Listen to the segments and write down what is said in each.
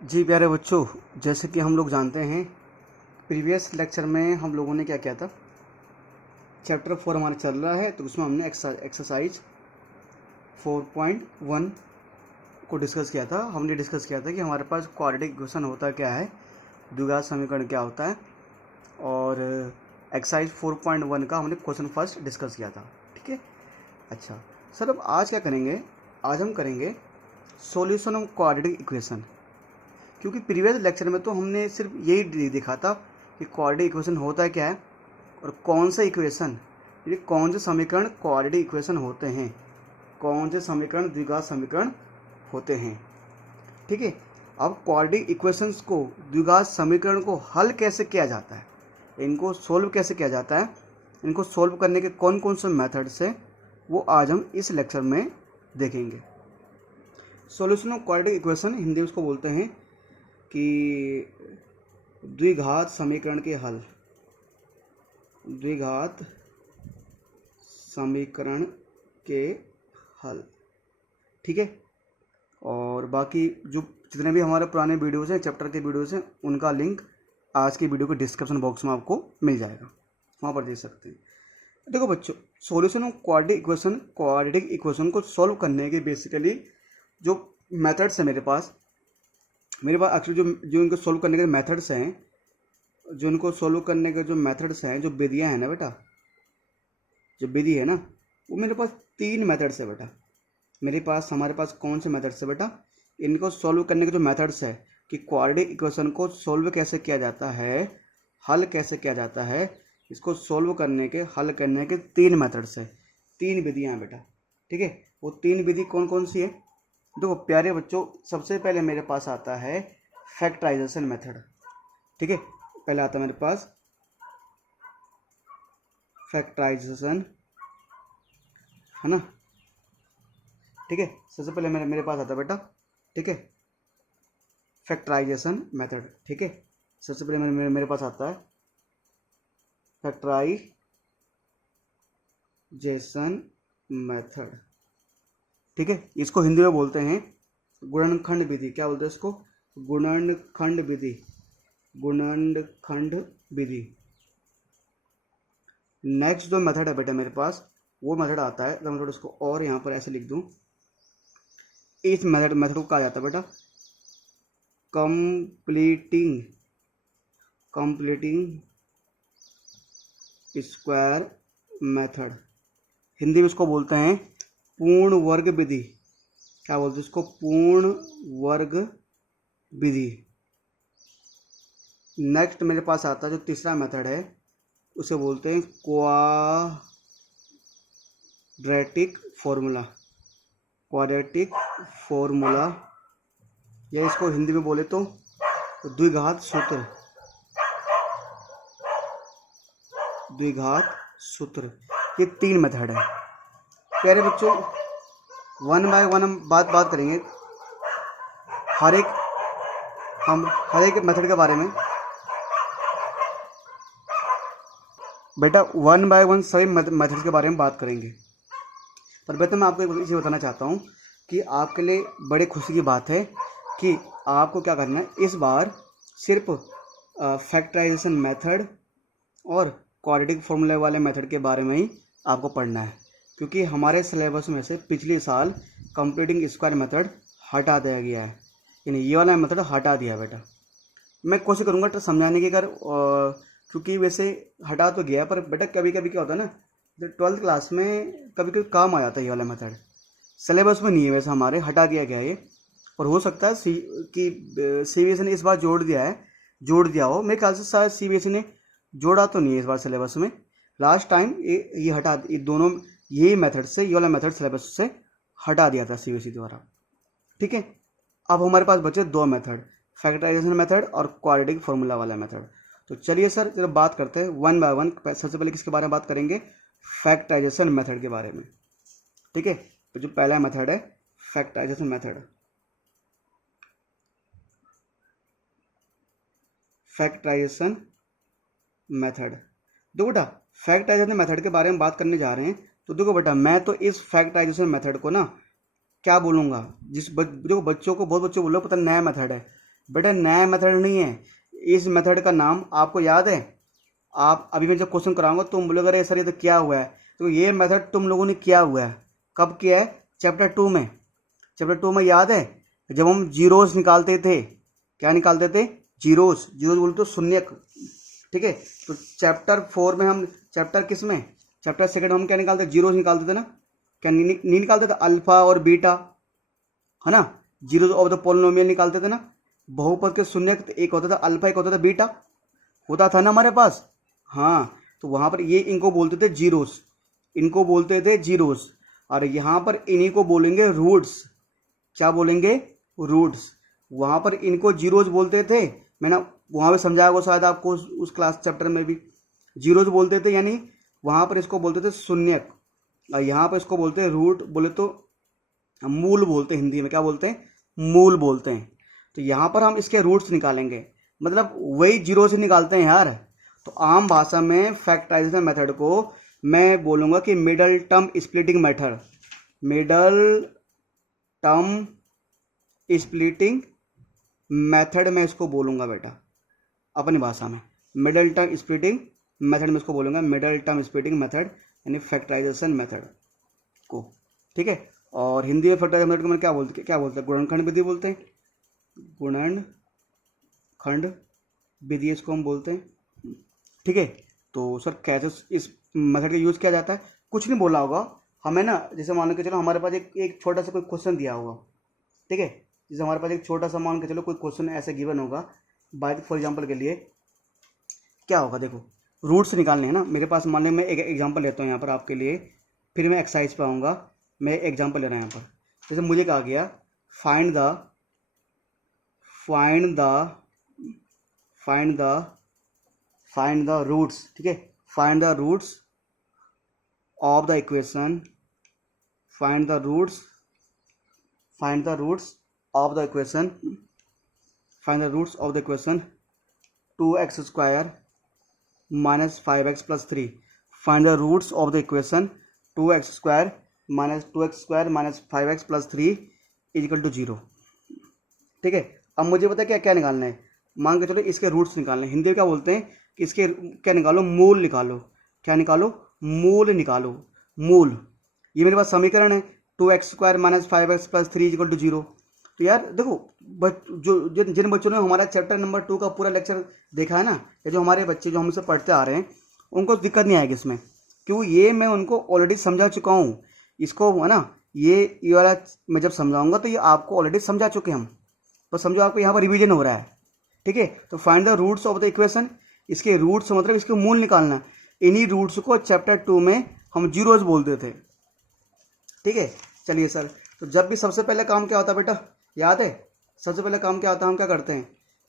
जी प्यारे बच्चों, जैसे कि हम लोग जानते हैं प्रीवियस लेक्चर में हम लोगों ने क्या किया था। चैप्टर 4 हमारा चल रहा है, तो उसमें हमने एक्सरसाइज 4.1 को डिस्कस किया था। हमने डिस्कस किया था कि हमारे पास क्वाड्रेटिक इक्वेशन होता क्या है, द्विघात समीकरण क्या होता है, और एक्सरसाइज 4.1 का हमने क्वेश्चन फर्स्ट डिस्कस किया था। ठीक है। अच्छा सर, अब आज क्या करेंगे, आज हम करेंगे सॉल्यूशन ऑफ क्वाड्रेटिक इक्वेशन। क्योंकि प्रीवियस लेक्चर में तो हमने सिर्फ यही देखा था कि क्वाड्रेटिक इक्वेशन होता है क्या है, और कौन सा इक्वेशन, ये कौन से समीकरण क्वाड्रेटिक इक्वेशन होते हैं, कौन से समीकरण द्विघात समीकरण होते हैं। ठीक है। अब क्वाड्रेटिक इक्वेशंस को, द्विघात समीकरण को हल कैसे किया जाता है, इनको सोल्व कैसे किया जाता है, इनको सोल्व करने के कौन कौन से मेथड्स हैं, वो आज हम इस लेक्चर में देखेंगे। Solution of quadratic equation, Hindi में उसको बोलते हैं कि द्विघात समीकरण के हल, द्विघात समीकरण के हल। ठीक है। और बाकी जो जितने भी हमारे पुराने वीडियोस हैं, चैप्टर के वीडियोस हैं, उनका लिंक आज की वीडियो के डिस्क्रिप्शन बॉक्स में आपको मिल जाएगा, वहाँ पर देख सकते हैं। देखो बच्चों, सॉल्यूशन ऑफ क्वाड्रेटिक इक्वेशन को सॉल्व करने के बेसिकली जो मेथड्स हैं मेरे पास एक्चुअली जो इनको सोल्व करने के मेथड्स हैं, जो मेथड्स हैं, जो विधियाँ हैं ना बेटा, जो विधि है ना, वो मेरे पास 3 मेथड्स है बेटा। हमारे पास कौन से मेथड्स है बेटा, इनको सोल्व करने के जो मेथड्स है कि क्वाड्रेटिक इक्वेशन को सोल्व कैसे किया जाता है, हल कैसे किया जाता है, इसको सोल्व करने के, हल करने के 3 मेथड्स है, 3 विधियाँ हैं बेटा। ठीक है। वो 3 विधि कौन कौन सी है? देखो प्यारे बच्चों, सबसे पहले मेरे पास आता है फैक्टराइजेशन मेथड। ठीक है। पहले आता है मेरे पास फैक्टराइजेशन, है ना। ठीक है। सबसे पहले मेरे पास आता है बेटा, ठीक है, फैक्टराइजेशन मेथड। ठीक है। सबसे पहले मेरे पास आता है फैक्टराइजेशन मेथड। ठीक है। इसको हिंदी में बोलते हैं गुणनखंड विधि। क्या बोलते हैं इसको? गुणनखंड विधि, गुणनखंड विधि। नेक्स्ट जो मेथड है बेटा मेरे पास, वो मेथड आता है, अगर मैं थोड़ा इसको और यहाँ पर ऐसे लिख दूँ, इस मेथड को कहा जाता है बेटा कंप्लीटिंग स्क्वायर मेथड। हिंदी में इसको बोलते हैं पूर्ण वर्ग विधि। क्या बोलते हैं इसको? पूर्ण वर्ग विधि। नेक्स्ट मेरे पास आता है जो तीसरा मेथड है, उसे बोलते हैं क्वाड्रेटिक फॉर्मूला, या इसको हिंदी में बोले तो द्विघात सूत्र। ये 3 मेथड है प्यारे बच्चों। वन बाय वन हम बात करेंगे हर एक मेथड के बारे में बेटा। वन बाय वन सभी मेथड के बारे में बात करेंगे। पर बेटा मैं आपको एक चीज़ बताना चाहता हूँ कि आपके लिए बड़े खुशी की बात है कि आपको क्या करना है, इस बार सिर्फ फैक्टराइजेशन मेथड और क्वाड्रेटिक फॉर्मूले वाले मेथड के बारे में ही आपको पढ़ना है, क्योंकि हमारे सिलेबस में से पिछले साल कंप्लीटिंग स्क्वायर मेथड हटा दिया गया है, यानी ये वाला मेथड हटा दिया है बेटा। मैं कोशिश करूँगा समझाने की, क्योंकि वैसे हटा तो गया, पर बेटा कभी कभी क्या होता है ना, 12th क्लास में कभी कभी काम आ जाता है ये वाला मेथड। सिलेबस में नहीं है वैसे, हमारे हटा दिया गया ये, और हो सकता है कि CBSE ने इस बार जोड़ दिया हो। मेरे ख्याल से शायद CBSE ने जोड़ा तो नहीं है इस बार सिलेबस में। लास्ट टाइम ये हटा, ये दोनों यही मेथड से, ये वाला मेथड सिलेबस से हटा दिया था CBSE द्वारा। ठीक है। अब हमारे पास बचे 2 मेथड, फैक्टराइजेशन मेथड और क्वाड्रेटिक फॉर्मूला वाला मेथड। तो चलिए सर चलो बात करते हैं वन बाय वन। सबसे पहले किसके बारे में बात करेंगे? फैक्टराइजेशन मेथड के बारे में। ठीक है। तो जो पहला मेथड है फैक्टराइजेशन मेथड। देखो बेटा, फैक्टराइजेशन मेथड के बारे में बात करने जा रहे हैं, तो देखो बेटा मैं तो इस फैक्टराइजेशन मेथड को ना क्या बोलूँगा, देखो बच्चों को, बहुत बच्चों बोलो पता नया मेथड है, बेटा नया मेथड नहीं है, इस मेथड का नाम आपको याद है? आप अभी मैं जब क्वेश्चन कराऊंगा तुम बोलोगे अरे सर ये तो क्या हुआ है, तो ये मेथड तुम लोगों ने किया हुआ है। कब किया है? चैप्टर 2 में। चैप्टर 2 में याद है जब हम जीरोस निकालते थे, क्या निकालते थे? जीरोस। जीरोस बोलते तो शून्यक, ठीक है। तो चैप्टर 4 में हम, चैप्टर किस में, चैप्टर 2 में हम क्या निकालते? जीरोस निकालते थे ना, क्या नहीं निकालते थे? अल्फा और बीटा, है ना। जीरोस ऑफ द पोलिनोमियल निकालते थे ना, बहुपद के शून्यक, एक होता था अल्फा, एक होता था बीटा, होता था ना हमारे पास। हाँ, तो वहाँ पर ये इनको बोलते थे जीरोस, इनको बोलते थे जीरोस। और यहाँ पर इन्हीं को बोलेंगे रूट्स। क्या बोलेंगे? रूट्स। वहाँ पर इनको जीरोस बोलते थे, मैंने वहाँ पे समझाया होगा शायद आपको उस क्लास चैप्टर में भी। जीरोस बोलते थे, यानी वहाँ पर इसको बोलते थे शून्यक, और यहाँ पर इसको बोलते हैं रूट, बोले तो मूल बोलते हैं, हिंदी में क्या बोलते हैं? मूल बोलते हैं। तो यहाँ पर हम इसके रूट्स निकालेंगे, मतलब वही जीरो से निकालते हैं यार। तो आम भाषा में फैक्टराइजेशन मेथड को मैं बोलूँगा कि middle term splitting method, middle term splitting method में इसको बोलूँगा बेटा अपनी भाषा में। मिडल टर्म स्प्लिटिंग मेथड में इसको बोलूँगा, मिडल टर्म स्प्लिटिंग मेथड यानी फैक्टराइजेशन मेथड को, ठीक है। और हिंदी में फैक्टराइजेशन मेथड को मैं क्या बोलते हैं? गुणनखंड विधि बोलते हैं, गुणनखंड विधि इसको हम बोलते हैं, ठीक है। तो सर कैसे इस मेथड का यूज़ किया जाता है? कुछ नहीं बोला होगा हमें ना, जैसे मान के चलो हमारे पास एक छोटा सा कोई क्वेश्चन दिया होगा, ठीक है। जैसे हमारे पास एक छोटा सा मान के चलो कोई क्वेश्चन ऐसे गिवन होगा, बाय फॉर एग्जांपल के लिए क्या होगा, देखो रूट्स निकालने हैं ना मेरे पास। मान लो मैं एक एग्जांपल लेता हूँ यहाँ पर आपके लिए, फिर मैं एक्सरसाइज पे आऊँगा। मैं एग्जांपल ले रहा हूँ यहाँ पर, जैसे मुझे कहा गया फाइंड द रूट्स, ठीक है। Find the roots of the equation, find the roots of the equation 2x square minus 5x plus 3। Find the roots of the equation 2x square minus 5x plus 3 equal to 0, ठीक है। अब मुझे पता है क्या क्या निकालना है, मान के चलो इसके रूट्स निकालने हैं। हिंदी में क्या बोलते हैं कि इसके क्या निकालो? मूल निकालो। क्या निकालो? मूल निकालो, मूल। ये मेरे पास समीकरण है 2x square minus 5x plus 3 equal to 0। तो यार देखो जिन बच्चों ने हमारा चैप्टर नंबर 2 का पूरा लेक्चर देखा है ना, या जो हमारे बच्चे जो हमसे पढ़ते आ रहे हैं, उनको दिक्कत नहीं आएगी इसमें, क्यों? ये मैं उनको ऑलरेडी समझा चुका हूँ इसको, है ना। ये वाला मैं जब समझाऊंगा तो ये आपको ऑलरेडी समझा चुके हम, तो समझो आपको यहाँ पर रिवीजन हो रहा है, ठीक है। तो find the roots of the equation, इसके रूट्स मतलब इसके मूल निकालना। इन्हीं रूट्स को चैप्टर 2 में हम जीरोस बोलते थे, ठीक है। चलिए सर, तो जब भी सबसे पहले काम क्या होता है बेटा, याद है? सबसे पहले काम क्या होता है? हम क्या करते हैं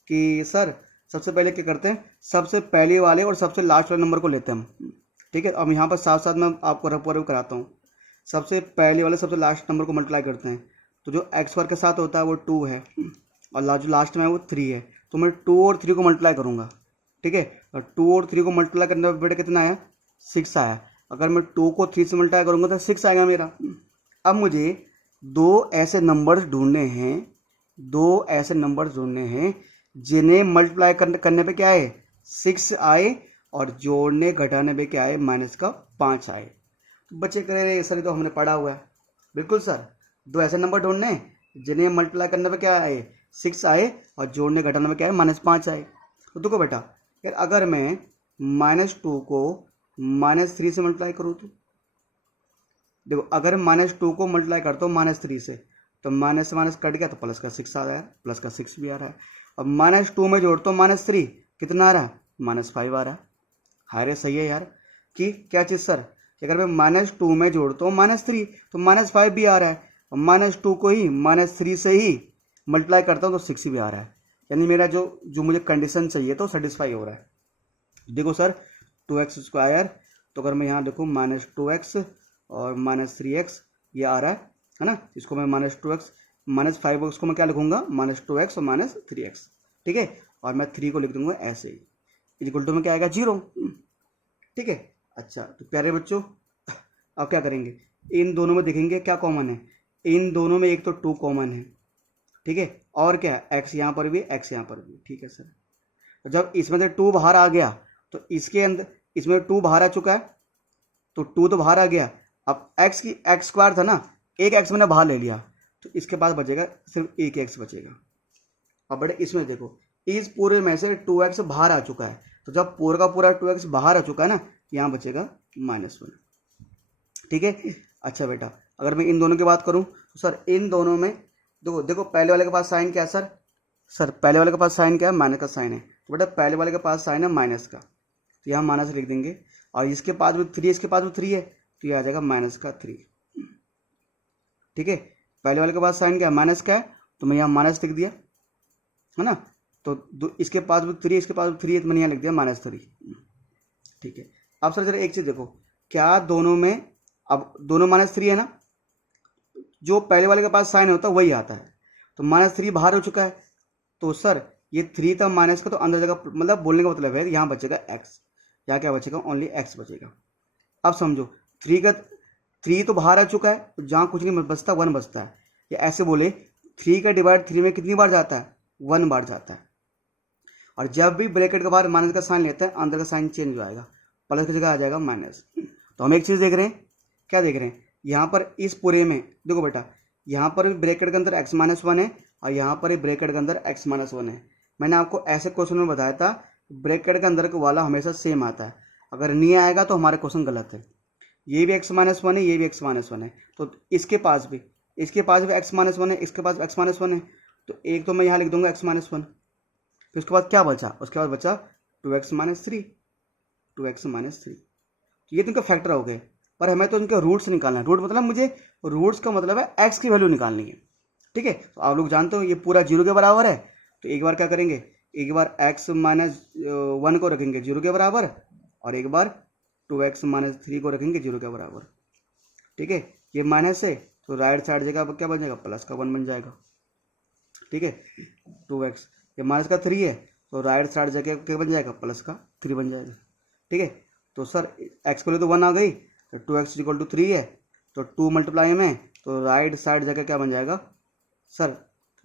कि सर सबसे पहले क्या करते हैं, सबसे पहले वाले और सबसे लास्ट वाले नंबर को लेते हैं हम, ठीक है। अब यहाँ पर साथ साथ मैं आपको रफ कराता हूँ। सबसे पहले वाले सबसे लास्ट नंबर को मल्टीप्लाई करते हैं, तो जो एक्स स्क्वायर के साथ होता है वो 2 है, और जो लास्ट में है वो 3 है। तो मैं 2 और 3 को मल्टीप्लाई करूँगा, ठीक है। और 2 और 3 को मल्टीप्लाई करने पर बेटा कितना आया? 6 आया। अगर मैं 2 को 3 से मल्टीप्लाई करूँगा तो 6 आएगा मेरा। अब मुझे दो ऐसे नंबर्स ढूंढने हैं जिन्हें मल्टीप्लाई करने पे क्या आए? 6 आए, और जोड़ने घटाने पे क्या आए? माइनस का 5 आए। तो बच्चे कह रहे सर ये तो हमने पढ़ा हुआ है। बिल्कुल सर, दो ऐसे नंबर ढूंढने हैं जिन्हें मल्टीप्लाई करने पे क्या आए? 6 आए, और जोड़ने घटाने में क्या आए? -5 आए। तो देखो बेटा यार, अगर मैं -2 को -3 से मल्टीप्लाई करूँ तो देखो, अगर -2 को मल्टीप्लाई करता हूँ -3 से, तो माइनस से माइनस कट गया तो प्लस का 6 आ रहा है, प्लस का 6 भी आ रहा है। अब -2 में जोड़ता हूँ -3, कितना आ रहा है? -5 आ रहा है। हारे सही है यार। कि क्या चीज़ सर, कि अगर मैं -2 में जोड़ता हूँ -3 तो -5 भी आ रहा है, और -2 को ही -3 से ही मल्टीप्लाई करता हूँ तो 6 भी आ रहा है। यानी मेरा जो मुझे कंडीशन चाहिए तो सेटिस्फाई हो रहा है। देखो सर 2x स्क्वायर, तो अगर मैं यहाँ देखूँ -2x और -3x ये आ रहा है ना। इसको मैं -2x -5x को मैं क्या लिखूंगा? -2x और -3x, ठीक है। और मैं 3 को लिख दूंगा ऐसे ही, इक्वल टू में क्या आएगा? 0, ठीक है। अच्छा, तो प्यारे बच्चों अब क्या करेंगे? इन दोनों में देखेंगे क्या कॉमन है। इन दोनों में एक तो 2 कॉमन है, ठीक है, और क्या है, एक्स यहाँ पर भी, एक्स यहाँ पर भी, ठीक है सर। तो जब इसमें से 2 बाहर आ गया तो इसके अंदर इसमें 2 बाहर आ चुका है, तो 2 तो बाहर आ गया। अब एक्स स्क्वायर था ना, एक एक्स मैंने बाहर ले लिया, तो इसके पास बचेगा सिर्फ एक एक्स बचेगा। अब बेटा इसमें देखो, इस पूरे में से 2x बाहर आ चुका है, तो जब पूरा का पूरा 2x बाहर आ चुका है ना, यहाँ बचेगा -1, ठीक है। अच्छा बेटा, अगर मैं इन दोनों की बात करूँ तो सर इन दोनों में देखो देखो पहले वाले के पास साइन क्या है सर, पहले वाले के पास साइन क्या है, माइनस का साइन है, तो बेटा पहले वाले के पास साइन है माइनस का, तो यहाँ माइनस लिख देंगे, और इसके पास भी 3, इसके पास भी 3 है, तो ये आ जाएगा -3, ठीक है। पहले वाले के पास साइन क्या है, माइनस का है, तो मैं यहाँ माइनस लिख दिया, है ना। तो इसके पास भी 3, इसके पास भी 3 है, तो मैंने यहाँ लिख दिया -3, ठीक है। अब सर जरा एक चीज़ देखो, क्या दोनों में, अब दोनों -3 है ना, जो पहले वाले के पास साइन होता है वही आता है, तो -3 बाहर हो चुका है, तो सर ये 3 था माइनस का, तो अंदर जगह, मतलब बोलने का मतलब है यहाँ बचेगा x, यहाँ क्या बचेगा, ओनली x बचेगा। अब समझो 3 तो बाहर आ चुका है, तो जहाँ कुछ नहीं बचता 1 बचता है, या ऐसे बोले 3 का डिवाइड 3 में कितनी बार जाता है, 1 बार जाता है। और जब भी ब्रैकेट के बाहर माइनस का साइन लेता है, अंदर का साइन चेंज हो जाएगा, प्लस की जगह आ जाएगा माइनस। तो हम एक चीज़ देख रहे हैं, क्या देख रहे हैं, यहाँ पर इस पूरे में देखो बेटा, यहाँ पर भी ब्रैकेट के अंदर x-1 है, और यहाँ पर भी ब्रैकेट के अंदर x-1 है। मैंने आपको ऐसे क्वेश्चन में बताया था, ब्रैकेट के अंदर वाला हमेशा सेम आता है, अगर नहीं आएगा तो हमारे क्वेश्चन गलत है। ये भी x-1 है, ये भी x-1 है, तो इसके पास भी x-1 है, इसके पास x-1 है, तो एक तो मैं यहाँ लिख दूंगा x-1, फिर उसके बाद क्या बचा, उसके बाद बचा 2x-3, तो ये तो इनका फैक्टर हो गए, पर हमें तो इनके रूट्स निकालना है। रूट मतलब मुझे रूट्स का मतलब है x की वैल्यू निकालनी है, ठीक है। तो आप लोग जानते हो ये पूरा 0 के बराबर है, तो एक बार क्या करेंगे, एक बार x-1 को रखेंगे 0 के बराबर, और एक बार 2x-3 को रखेंगे 0 के बराबर, ठीक है। ये माइनस है, तो राइट साइड जगह क्या बन जाएगा, प्लस का 1 बन जाएगा, ठीक है। 2x, ये माइनस का 3 है, तो राइट साइड जगह क्या बन जाएगा, प्लस का 3 बन जाएगा, ठीक है। तो सर x के लिए तो 1 आ गई, तो 2x = 3 है, तो 2 मल्टीप्लाई में, तो राइट साइड जगह क्या बन जाएगा सर,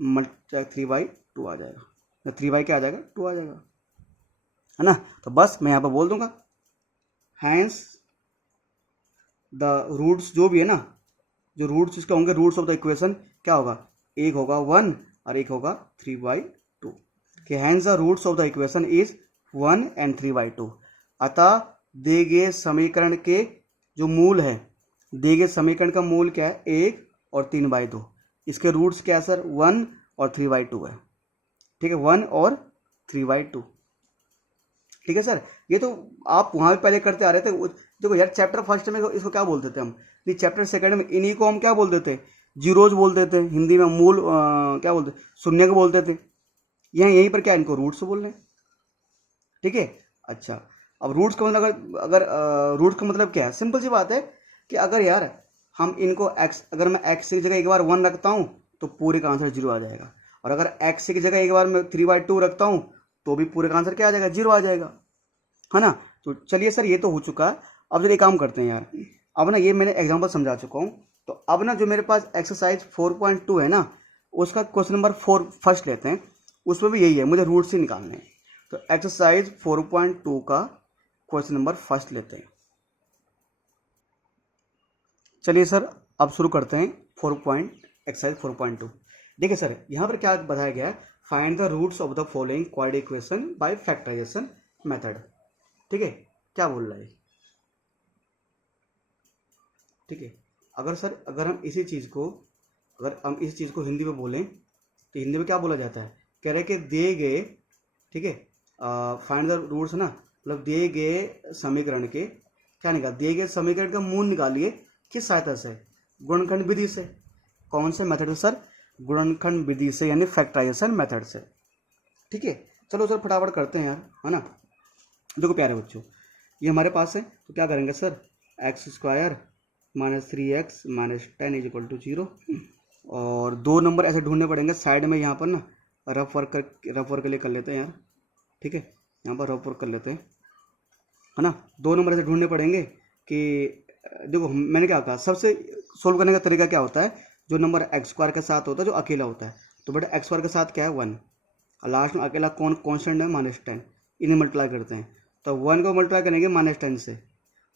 3/2 आ जाएगा, 3 क्या आ जाएगा, 2 आ जाएगा, है ना। तो बस मैं यहाँ पर बोल दूंगा, हैंस द रूट्स जो भी है ना, जो रूट्स इसके होंगे, रूट्स ऑफ द इक्वेशन क्या होगा, एक होगा 1 और एक होगा 3/2, कि hence the roots of the equation is 1 and 3/2। अतः दिए गए समीकरण के जो मूल है, दिए गए समीकरण का मूल क्या है, 1 और 3/2, इसके रूट्स क्या है सर, 1 और 3/2 है, ठीक है, 1 और 3/2, ठीक है सर। ये तो आप वहाँ भी पहले करते आ रहे थे। देखो यार, चैप्टर फर्स्ट में इसको क्या बोलते थे हम, नहीं चैप्टर सेकंड में इन्हीं को हम क्या बोलते थे, जीरोज बोलते थे, हिंदी में मूल क्या बोलते, शून्य को बोलते थे। यहीं पर क्या इनको रूट्स बोल रहे हैं, ठीक है। अच्छा, अब रूट्स का मतलब, अगर रूट्स का मतलब क्या है, सिंपल सी बात है कि अगर यार हम इनको x, अगर मैं x की जगह एक बार 1 रखता हूँ तो पूरे का आंसर 0 आ जाएगा, और अगर x की जगह एक बार मैं 3/2 रखता हूँ तो भी पूरे का आंसर क्या आ जाएगा, 0 आ जाएगा, है ना। तो चलिए सर, ये तो हो चुका है। अब जरा एक काम करते हैं यार, अब ना ये मैंने एग्जाम्पल समझा चुका हूँ, तो अब ना जो मेरे पास एक्सरसाइज 4.2 है ना, उसका क्वेश्चन नंबर 4 फर्स्ट लेते हैं, उसमें भी यही है, मुझे रूट्स ही निकालने हैं। तो एक्सरसाइज 4.2 का क्वेश्चन नंबर फर्स्ट लेते हैं। चलिए सर, अब शुरू करते हैं एक्सरसाइज 4.2। देखिए सर, यहाँ पर क्या बताया गया है, find the roots of the following quadratic equation by factorisation method, ठीक है। क्या बोल रहा है, ठीक है। अगर हम इसी चीज़ को हिंदी में बोलें तो हिंदी में क्या बोला जाता है, कह रहे कि दिए गए, ठीक है, फाइंड द रूट्स ना, मतलब दिए गए समीकरण के क्या निकाल, दिए गए समीकरण का मूल निकालिए, किस सहायता से, गुणनखंड विधि से। कौन से मेथड से सर, गुणनखंड विधि से, यानी फैक्टराइजेशन मेथड से, ठीक है। चलो सर फटाफट करते हैं यार, है ना। देखो प्यारे बच्चों, ये हमारे पास है, तो क्या करेंगे सर, x² - 3x - 10 = 0, और 2 नंबर ऐसे ढूंढने पड़ेंगे साइड में, यहाँ पर ना रफ वर्क के लिए कर लेते हैं यार, ठीक है, यहाँ पर रफ वर्क कर लेते हैं, है ना। 2 नंबर ऐसे ढूंढने पड़ेंगे कि देखो मैंने क्या कहा, सबसे सोल्व करने का तरीका क्या होता है, जो नंबर x² के साथ होता है, जो अकेला होता है, तो बेटा एक्स स्क्वायर के साथ क्या है 1, और लास्ट में अकेला कौन कॉन्स्टेंट है -10, इन्हें मल्टीप्लाई करते हैं तो 1 को मल्टीप्लाई करेंगे -10 से,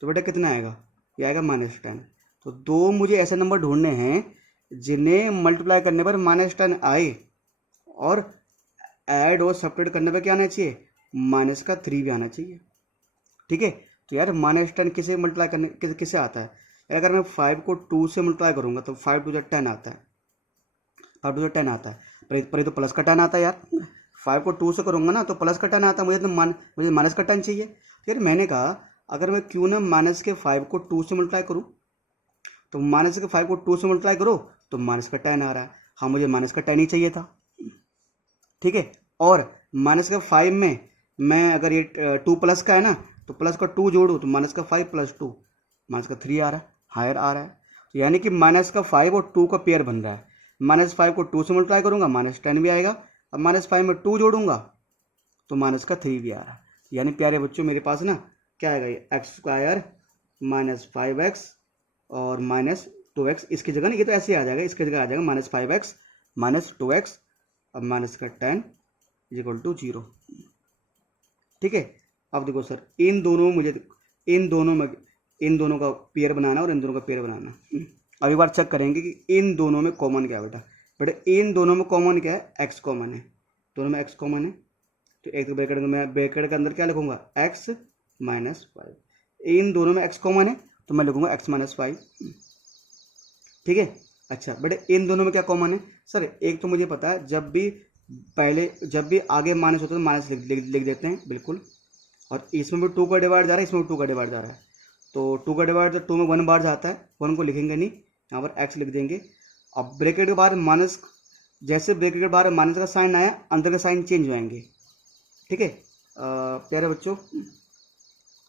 तो बेटा कितना आएगा, ये आएगा -10। तो दो मुझे ऐसे नंबर ढूंढने हैं जिन्हें मल्टीप्लाई करने पर -10 आए और ऐड और सब्ट्रैक्ट करने पर क्या आना चाहिए, -3 भी आना चाहिए। ठीक है, तो यार -10 किसे मल्टीप्लाई करने किसे आता है, अगर मैं 5 को 2 से मल्टीप्लाई करूंगा तो 5 2 10 आता है, 5 2 10 आता है, पर ये तो प्लस का 10 आता है यार, 5 को 2 से करूंगा ना तो प्लस का 10 आता है, मुझे माइनस का 10 चाहिए। फिर मैंने कहा अगर मैं क्यों ना माइनस के 5 को 2 से मल्टीप्लाई करूँ, तो माइनस के 5 को 2 से मल्टीप्लाई करो तो माइनस का 10 आ रहा है, हाँ मुझे माइनस का 10 ही चाहिए था। ठीक है, और माइनस के 5 में मैं अगर ये 2 प्लस का है ना तो प्लस का 2 जोड़ूँ तो माइनस का 5 + 2 माइनस का 3 आ रहा है, हायर आ रहा है। तो यानी कि माइनस का 5 और 2 का पेयर बन रहा है, -5 को 2 से मल्टीप्लाई करूंगा -10 भी आएगा, अब -5 में 2 जोड़ूंगा तो माइनस का 3 भी आ रहा है। यानी प्यारे बच्चों मेरे पास ना क्या आएगा, ये x² -5x और -2x, इसकी जगह ना ये तो ऐसे ही आ जाएगा, इसकी जगह आ जाएगा -5x -2x अब माइनस का 10 = 0। ठीक है, अब देखो सर इन दोनों का पेयर बनाना और इन दोनों का पेयर बनाना। अब एक बार चेक करेंगे कि इन दोनों में कॉमन क्या है बेटा इन दोनों में कॉमन क्या है, x कॉमन है, दोनों में x कॉमन है, तो एक ब्रैकेट में मैं ब्रैकेट के अंदर क्या लिखूंगा, x - 5। इन दोनों में x कॉमन है तो मैं लिखूंगा x - 5। ठीक है, अच्छा बेटा इन दोनों में क्या कॉमन है, सर एक तो मुझे पता है जब भी आगे माइनस होता है तो माइनस लिख देते हैं बिल्कुल, और इसमें भी 2 का डिवाइड जा रहा है, इसमें भी 2 का डिवाइड जा रहा है, तो 2 का डिवाइड तो 2 में 1 बार जाता है, 1 को लिखेंगे नहीं, यहाँ पर x लिख देंगे। अब ब्रैकेट के बाहर माइनस, जैसे ब्रैकेट के बाहर माइनस का साइन आया अंदर का साइन चेंज हो जाएंगे। ठीक है प्यारे बच्चों,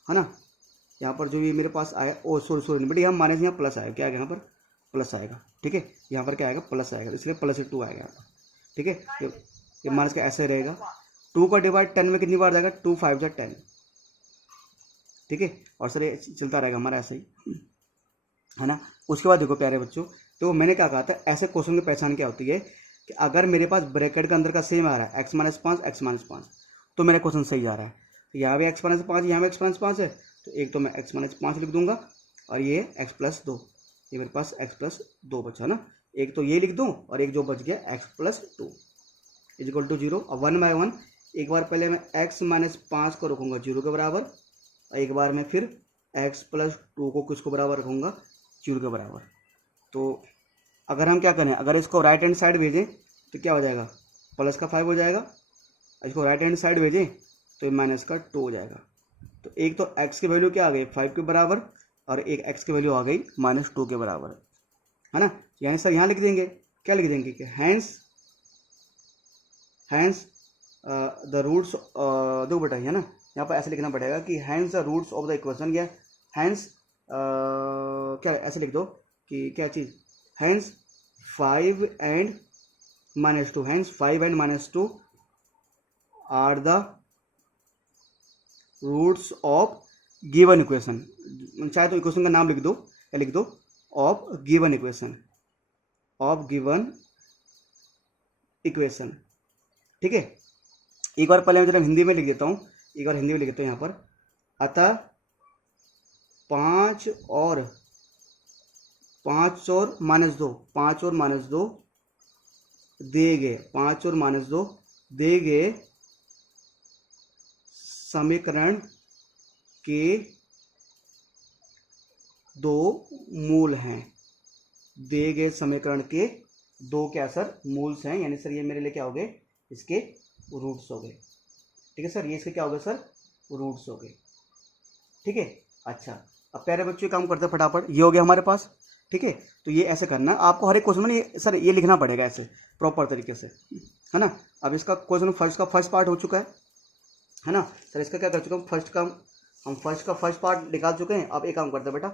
है ना, यहाँ पर जो ये मेरे पास आया, ओ सॉरी बेटा यहाँ माइनस, यहाँ प्लस आएगा, क्या आएगा यहाँ पर प्लस आएगा। ठीक है, यहाँ पर क्या आएगा प्लस आएगा, इसलिए +2 आएगा यहाँ पर। ठीक है, ये माइनस का ऐसे रहेगा, 2 का डिवाइड 10 में कितनी बार जाएगा, 2 5 जा 10। ठीक है, और सर ये चलता रहेगा हमारा ऐसे ही, है ना। उसके बाद देखो प्यारे बच्चों, तो मैंने क्या कहा था, ऐसे क्वेश्चन की पहचान क्या होती है कि अगर मेरे पास ब्रैकेट के अंदर का सेम आ रहा है x - 5 x - 5 तो मेरा क्वेश्चन सही आ रहा है। तो यहाँ भी x - 5 यहाँ भी x - 5 है, तो एक तो मैं x - 5 लिख दूंगा और ये x + 2, ये मेरे पास x + 2 बचा ना, एक तो ये लिख दूँ और एक जो बच गया x + 2 = 0। अब 1 बाय 1 एक बार पहले मैं x - 5 को रखूँगा 0 के बराबर, एक बार मैं फिर x + 2 को किसको बराबर रखूँगा, 0 के बराबर। तो अगर हम क्या करें, अगर इसको राइट हैंड साइड भेजें तो क्या हो जाएगा, प्लस का 5 हो जाएगा, इसको राइट हैंड साइड भेजें तो माइनस का 2 हो जाएगा। तो एक तो x की वैल्यू क्या आ गई 5 के बराबर, और एक x की वैल्यू आ गई -2 के बराबर, है ना। यानी सर यहाँ लिख देंगे, क्या लिख देंगे कि हैंस द रूट्स, दो बेटा है ना, यहाँ पर ऐसे लिखना पड़ेगा कि hence the roots of the equation, क्या हैंस क्या ऐसे लिख दो कि क्या चीज़, hence 5 and -2, hence 5 and -2 are the roots of given equation. चाहे तो इक्वेशन का नाम लिख दो या लिख दो of given equation, of given equation. ठीक है, एक बार पहले मैं जरा हिंदी में लिख देता हूँ, एक बार हिंदी में लिख देता हूँ यहाँ पर, अतः 5 और -2 दिए गए, 5 और -2 दिए गए समीकरण के 2 मूल हैं, दिए गए समीकरण के 2 क्या सर मूल्स हैं, यानी सर ये मेरे लिए क्या हो गए, इसके रूट्स हो गए। ठीक है सर, ये इसके क्या हो गए सर, रूट्स हो गए। ठीक है, अच्छा अब प्यारे बच्चों काम करते हैं फटाफट, ये हो गया हमारे पास। ठीक है, तो ये ऐसे करना, आपको हर एक क्वेश्चन में सर ये लिखना पड़ेगा ऐसे प्रॉपर तरीके से, है ना। अब इसका क्वेश्चन फर्स्ट पार्ट हो चुका है ना सर, इसका क्या कर चुका हूँ, फर्स्ट का फर्स्ट पार्ट निकाल चुके हैं। अब एक काम करते हैं बेटा,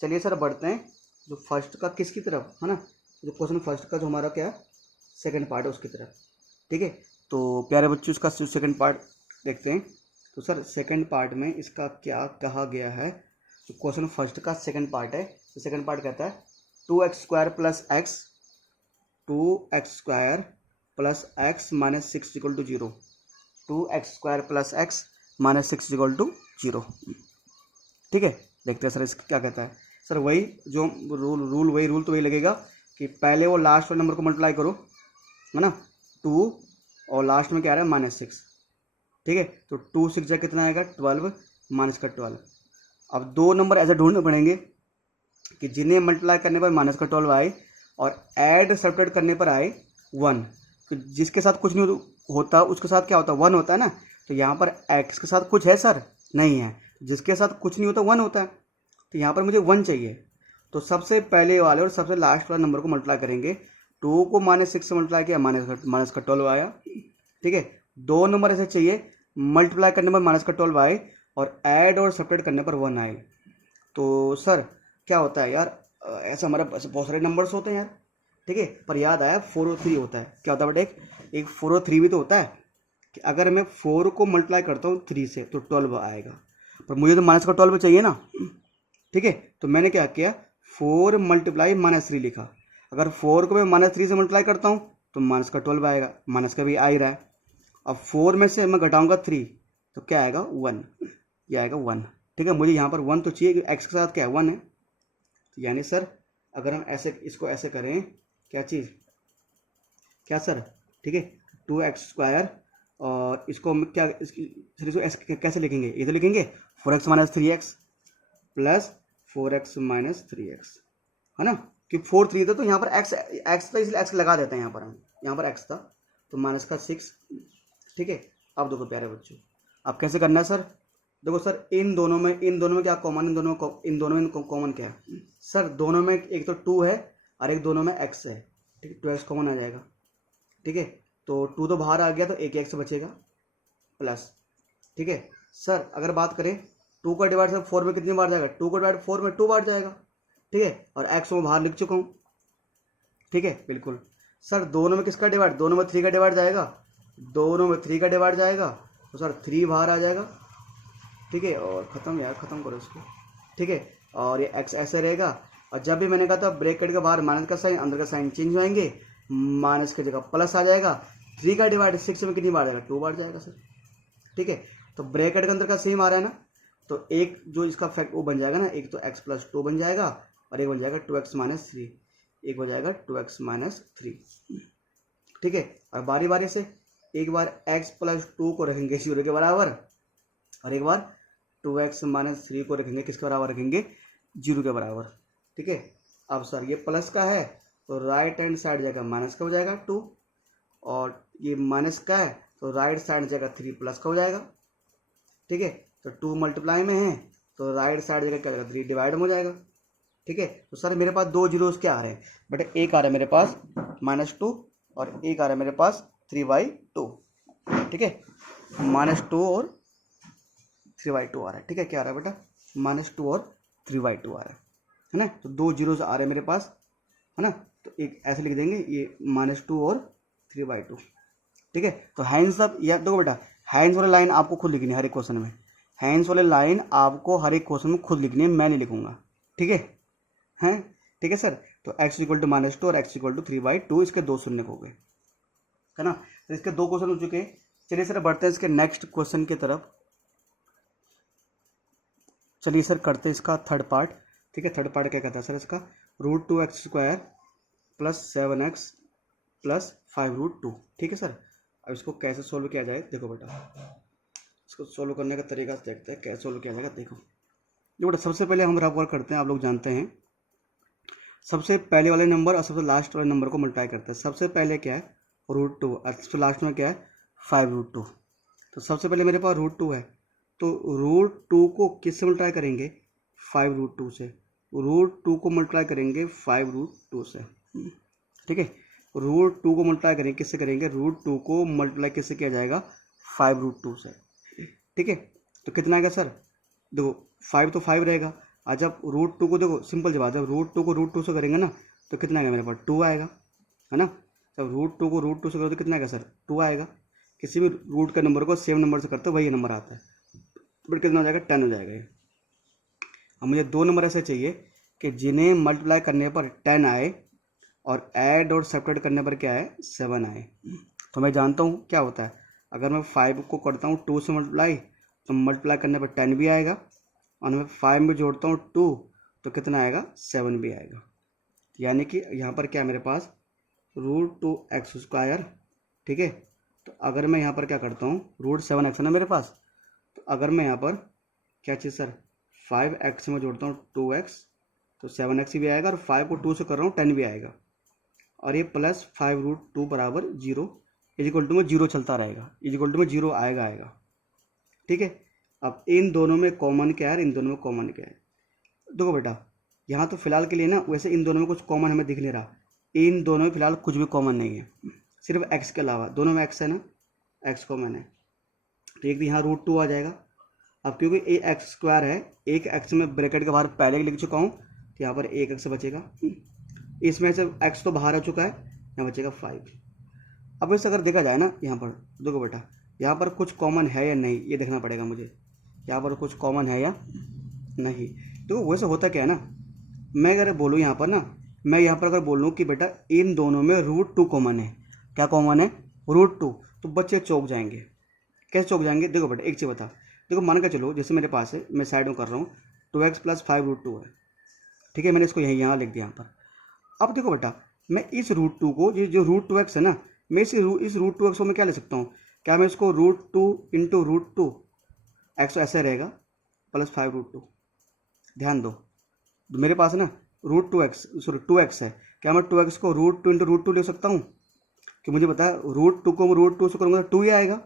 चलिए सर बढ़ते हैं जो फर्स्ट का किसकी तरफ, है ना, जो क्वेश्चन फर्स्ट का जो हमारा क्या सेकंड पार्ट है उसकी तरफ। ठीक है, तो प्यारे बच्चों इसका सेकंड पार्ट देखते हैं। तो सर सेकंड पार्ट में इसका क्या कहा गया है, जो क्वेश्चन फर्स्ट का सेकंड पार्ट है, तो सेकंड पार्ट कहता है 2x² + x 2x² plus x minus 6 equal to 0, 2x² plus x minus 6 equal to 0। ठीक है, देखते हैं सर इसका क्या कहता है। सर वही जो रूल तो वही लगेगा कि पहले वो लास्ट वाले नंबर को मल्टीप्लाई करो, है ना, 2 और लास्ट में क्या आ रहा है -6। ठीक है, तो 2 6 जा कितना आएगा 12 माइनस का 12। अब दो नंबर ऐसे ढूंढने पड़ेंगे कि जिन्हें मल्टीप्लाई करने पर माइनस का 12 आए और ऐड सब्ट्रैक्ट करने पर आए 1। तो जिसके साथ कुछ नहीं होता उसके साथ क्या होता है 1 होता है ना। तो यहाँ पर x के साथ कुछ है सर, नहीं है। जिसके साथ कुछ नहीं होता 1 होता है, तो यहाँ पर मुझे 1 चाहिए। तो सबसे पहले वाले और सबसे लास्ट वाले नंबर को मल्टीप्लाई करेंगे। 2 को -6 से मल्टीप्लाई किया, माइनस का 12 आया। ठीक है, दो नंबर ऐसे चाहिए मल्टीप्लाई करने पर माइनस का 12 आए और ऐड और सब्ट्रैक्ट करने पर 1 आए। तो सर क्या होता है यार, ऐसा हमारे बहुत सारे नंबर्स होते हैं यार। ठीक है, पर याद आया 4 और 3 होता है। क्या होता है बेटे, एक 4 और 3 भी तो होता है कि अगर मैं 4 को मल्टीप्लाई करता हूँ 3 से तो 12 आएगा, पर मुझे तो माइनस का 12 चाहिए ना। ठीक है, तो मैंने क्या किया 4 मल्टीप्लाई -3 लिखा। अगर 4 को मैं -3 से मल्टीप्लाई करता हूँ तो माइनस का 12 आएगा, माइनस का भी आ ही रहा है। अब 4 में से मैं घटाऊंगा 3 तो क्या आएगा 1, ये आएगा 1। ठीक है, मुझे यहाँ पर 1 तो चाहिए, एक्स के साथ क्या है 1 है। तो यानी सर अगर हम ऐसे इसको ऐसे करें, क्या चीज़ क्या सर, ठीक है 2x² और इसको हम क्या इसको कैसे लिखेंगे, ये तो लिखेंगे 4x - 3x plus 4x - 3x, है ना, कि 4 3 था तो यहाँ पर x था इसलिए x लगा देते हैं। यहाँ पर हम यहाँ पर x था तो -6। ठीक है, अब देखो प्यारे बच्चों, अब कैसे करना है सर। देखो सर इन दोनों में क्या कॉमन, इन दोनों में कॉमन क्या है सर, दोनों में एक तो 2 है और एक दोनों में x है। ठीक है, 2x कॉमन आ जाएगा। ठीक है, तो 2 तो बाहर आ गया तो एक x बचेगा प्लस। ठीक है सर, अगर बात करें 2 का डिवाइड सर 4 में कितनी बार जाएगा, 2 का डिवाइड 4 में 2 बार जाएगा। ठीक है, और x में बाहर लिख चुका हूँ। ठीक है बिल्कुल सर, दोनों में किसका डिवाइड, दोनों में 3 का डिवाइड जाएगा, दोनों में 3 का डिवाइड जाएगा तो सर 3 बाहर आ जाएगा। ठीक है, और ख़त्म यार, ख़त्म करो इसको। ठीक है, और ये x ऐसे रहेगा, और जब भी मैंने कहा था ब्रैकेट के बाहर माइनस का साइन, अंदर का साइन चेंज होएंगे, माइनस की जगह प्लस आ जाएगा। 3 का डिवाइड 6 में कितनी बार जाएगा, 2 बार जाएगा सर। ठीक है, तो ब्रैकेट के अंदर का सेम आ रहा है ना, तो एक जो इसका फैक्ट वो बन जाएगा ना, एक तो x + 2 बन जाएगा और एक बन जाएगा 2x - 3, एक हो जाएगा 2x - 3। ठीक है, और बारी बारी से एक बार x + 2 को रखेंगे 0 के बराबर और एक बार 2x - 3 को रखेंगे किसके बराबर रखेंगे, 0 के बराबर। ठीक है, अब सर ये प्लस का है तो राइट हैंड साइड जाएगा माइनस का हो जाएगा 2, और ये माइनस का है तो राइट साइड जाएगा 3 प्लस का हो जाएगा। ठीक है, तो 2 मल्टीप्लाई में है तो राइट साइड जगह क्या जाएगा 3 डिवाइड में हो जाएगा। ठीक है, तो सर मेरे पास 2 जीरोस क्या आ रहे हैं बेटा, एक आ रहा है मेरे पास -2 और एक आ रहा है मेरे पास 3/2। ठीक है, -2 और 3/2 आ रहा है। ठीक है, क्या आ रहा है बेटा, -2 और 3/2 आ रहा है ना। तो 2 जीरोस आ रहे हैं मेरे पास, है ना, तो एक ऐसे लिख देंगे ये -2 और 3/2। ठीक है, तो हैंड्स अप, या देखो बेटा हैंड्स वाली लाइन आपको खुद लिखनी है हर एक क्वेश्चन में, हैंड्स वाली लाइन आपको हर एक क्वेश्चन में खुद लिखनी है, मैं नहीं लिखूंगा। ठीक है हैं, ठीक है सर। तो x = -2 और x = 3/2, इसके 2 शून्य हो गए, है ना। तो इसके 2 क्वेश्चन हो चुके। चलिए सर बढ़ते हैं इसके नेक्स्ट क्वेश्चन की तरफ। चलिए सर करते हैं इसका थर्ड पार्ट। ठीक है, थर्ड पार्ट क्या कहता है सर इसका, √2x² + 7x + 5√2। ठीक है सर, अब इसको कैसे सोल्व किया जाए, देखो बेटा इसको सोल्व करने का तरीका देखते हैं कैसे सोल्व किया जाएगा। देखो बेटा, सबसे पहले हम रफ वर्क करते हैं, आप लोग जानते हैं सबसे पहले वाले नंबर और सबसे लास्ट वाले नंबर को मल्टीप्लाई करते हैं। सबसे पहले क्या है √2 और सबसे लास्ट में क्या है 5√2। तो सबसे पहले मेरे पास √2 है, तो √2 को किससे मल्टीप्लाई करेंगे, 5√2 से। √2 को मल्टीप्लाई करेंगे 5√2 से। ठीक है, √2 को मल्टीप्लाई करेंगे किससे करेंगे, √2 को मल्टीप्लाई किससे किया जाएगा, 5√2 से। ठीक है, तो कितना आएगा सर, देखो 5 तो 5 रहेगा, और जब √2 को देखो सिंपल सी बात है, जब √2 को √2 से करेंगे ना तो कितना आएगा मेरे पास 2 आएगा, है ना। जब √2 को √2 से करो तो कितना आएगा सर 2 आएगा। किसी भी रूट के नंबर को सेम नंबर से करते हो वही नंबर आता है, बट कितना हो जाएगा 10 हो जाएगा ये। अब मुझे 2 नंबर ऐसे चाहिए कि जिन्हें मल्टीप्लाई करने पर 10 आए और ऐड और सब्ट्रैक्ट करने पर क्या है 7 आए। तो मैं जानता हूँ क्या होता है, अगर मैं 5 को करता हूँ 2 से मल्टीप्लाई तो मल्टीप्लाई करने पर 10 भी आएगा, और मैं 5 में जोड़ता हूँ 2 तो कितना आएगा 7 भी आएगा। यानी कि यहाँ पर क्या मेरे पास √2x², ठीक है। तो अगर मैं यहाँ पर क्या करता हूँ √7x है ना मेरे पास, तो अगर मैं यहाँ पर क्या चीज़ सर 5x में जोड़ता हूँ 2x तो 7x भी आएगा, और 5 को 2 से कर रहा हूँ 10 भी आएगा, और ये प्लस 5√2 बराबर 0 इजिकल टू में 0 चलता रहेगा, इजिकल टू में 0 आएगा, ठीक है। अब इन दोनों में कॉमन क्या है, इन दोनों में कॉमन क्या है, देखो बेटा यहाँ तो फिलहाल के लिए ना वैसे इन दोनों में कुछ कॉमन हमें दिख नहीं रहा, इन दोनों में फिलहाल कुछ भी कॉमन नहीं है, सिर्फ x के अलावा, दोनों में x है ना, x कॉमन है, तो एक यहाँ √2 आ जाएगा। अब क्योंकि ये x² है, एक x में ब्रैकेट के बाहर पहले लिख चुका हूँ, तो यहाँ पर एक x बचेगा, इसमें से x तो बाहर आ चुका है, यहाँ बचेगा 5। अब वैसे अगर देखा जाए ना, यहाँ पर देखो बेटा यहाँ पर कुछ कॉमन है या नहीं ये देखना पड़ेगा मुझे, यहाँ पर कुछ कॉमन है या नहीं। तो वैसे होता क्या है ना, मैं अगर बोलूँ यहाँ पर ना, मैं यहाँ पर अगर बोलूँ कि बेटा इन दोनों में √2 कॉमन है, क्या कॉमन है √2, तो बच्चे चौंक जाएंगे। कैसे चौंक जाएंगे, देखो बेटा एक चीज़ बता, देखो मान के चलो जैसे मेरे पास है, मैं साइड में कर रहा हूँ 2x + 5√2 है, ठीक है, मैंने इसको यहाँ लिख दिया यहाँ पर। अब देखो बेटा मैं इस √2 को, ये जो √2x है ना, मैं इस √2x को मैं क्या ले सकता हूँ, क्या मैं इसको √2 × √2 x ऐसे रहेगा प्लस 5√2, ध्यान दो मेरे पास ना √2x है, क्या मैं 2x को √2 × √2 ले सकता हूँ, कि मुझे पता है √2 को √2 से करूँगा तो 2 ही आएगा,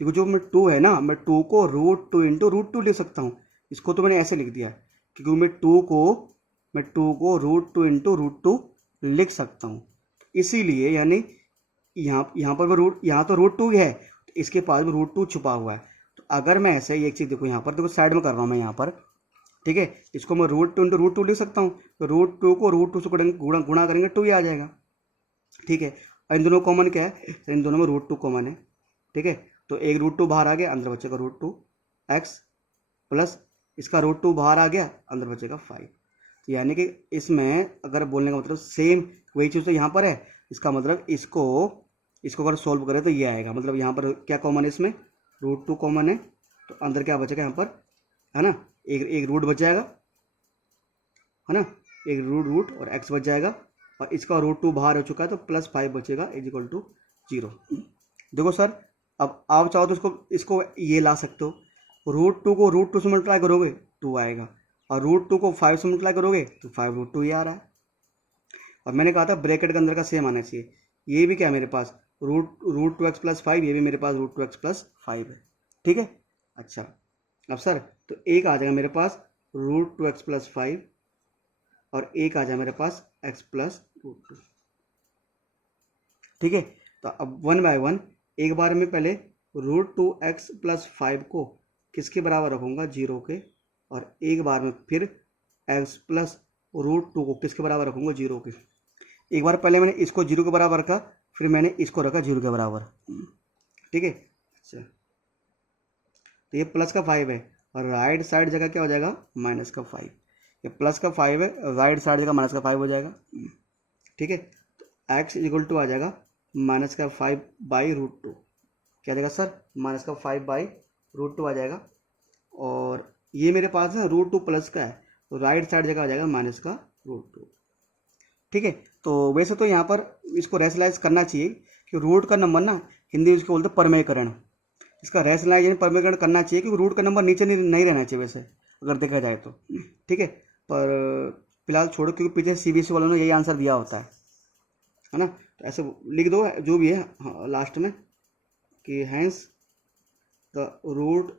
क्योंकि जो मैं 2 है ना, मैं 2 को √2 × √2 ले सकता हूँ। इसको तो मैंने ऐसे लिख दिया है क्योंकि मैं 2 को √2 × √2 लिख सकता हूँ, इसीलिए यानी यहाँ पर यहाँ तो √2 ही है, तो इसके पास भी √2 छुपा हुआ है। तो अगर मैं ऐसे एक चीज़ देखो, यहाँ पर देखो साइड में कर रहा हूँ मैं यहाँ पर, ठीक है, इसको मैं √2 × √2 लिख सकता हूँ, तो √2 को √2 से गुणा करेंगे 2 ही आ जाएगा, ठीक है। और इन दोनों कॉमन क्या है, इन दोनों में √2 कॉमन है, ठीक है। तो एक √2 बाहर आ गया, अंदर बचेगा √2x प्लस इसका √2 बाहर आ गया, अंदर बचेगा 5। तो यानी कि इसमें अगर बोलने का मतलब सेम वही चीज़ तो यहाँ पर है, इसका मतलब इसको अगर सोल्व करें तो ये आएगा, मतलब यहाँ पर क्या कॉमन है, इसमें √2 कॉमन है, तो अंदर क्या बचेगा यहाँ पर, है ना, एक रूट बच जाएगा, है ना, एक रूट और x बच जाएगा, और इसका √2 बाहर हो चुका है तो प्लस 5 बचेगा इजिकल टू 0। देखो सर अब आप चाहो तो इसको ये ला सकते हो, √2 को √2 से मल्टीप्लाई करोगे 2 आएगा, और √2 को 5 से मल्टीप्लाई करोगे तो 5√2 ही आ रहा है। और मैंने कहा था ब्रैकेट के अंदर का सेम आना चाहिए, ये भी क्या है मेरे पास √2x + 5, ये भी मेरे पास √2x + 5 है, ठीक है। अच्छा अब सर तो एक आ जाएगा मेरे पास √2x + 5, और एक आ जाए मेरे पास x + √2, ठीक है। तो अब 1 बाय 1 एक बार में पहले √2x + 5 को किसके बराबर रखूँगा 0 के, और एक बार में फिर x + √2 को किसके बराबर रखूँगा 0 के। एक बार पहले मैंने इसको 0 के बराबर रखा, फिर मैंने इसको रखा 0 के बराबर, ठीक है। अच्छा तो ये प्लस का 5 है, और राइट साइड जगह क्या हो जाएगा -5, ये प्लस का 5 है, राइट साइड जगह -5 हो जाएगा, ठीक है। तो x = आ जाएगा -5/√2, क्या आ जाएगा सर -5/√2 आ जाएगा, और ये मेरे पास है √2 प्लस का है, तो राइट साइड जगह आ जाएगा -√2, ठीक है। तो वैसे तो यहाँ पर इसको रेशनलाइज करना चाहिए कि रूट का नंबर ना हिंदी में इसको बोलते हैं परमेयकरण, इसका रेशनलाइजेशन परमेयकरण करना चाहिए क्योंकि रूट का नंबर नीचे नहीं रहना चाहिए वैसे अगर देखा जाए तो, ठीक है। पर फिलहाल छोड़ो क्योंकि पीछे CBSE वालों ने यही आंसर दिया होता है ना, तो ऐसे लिख दो जो भी है लास्ट में कि हैंस द रूट,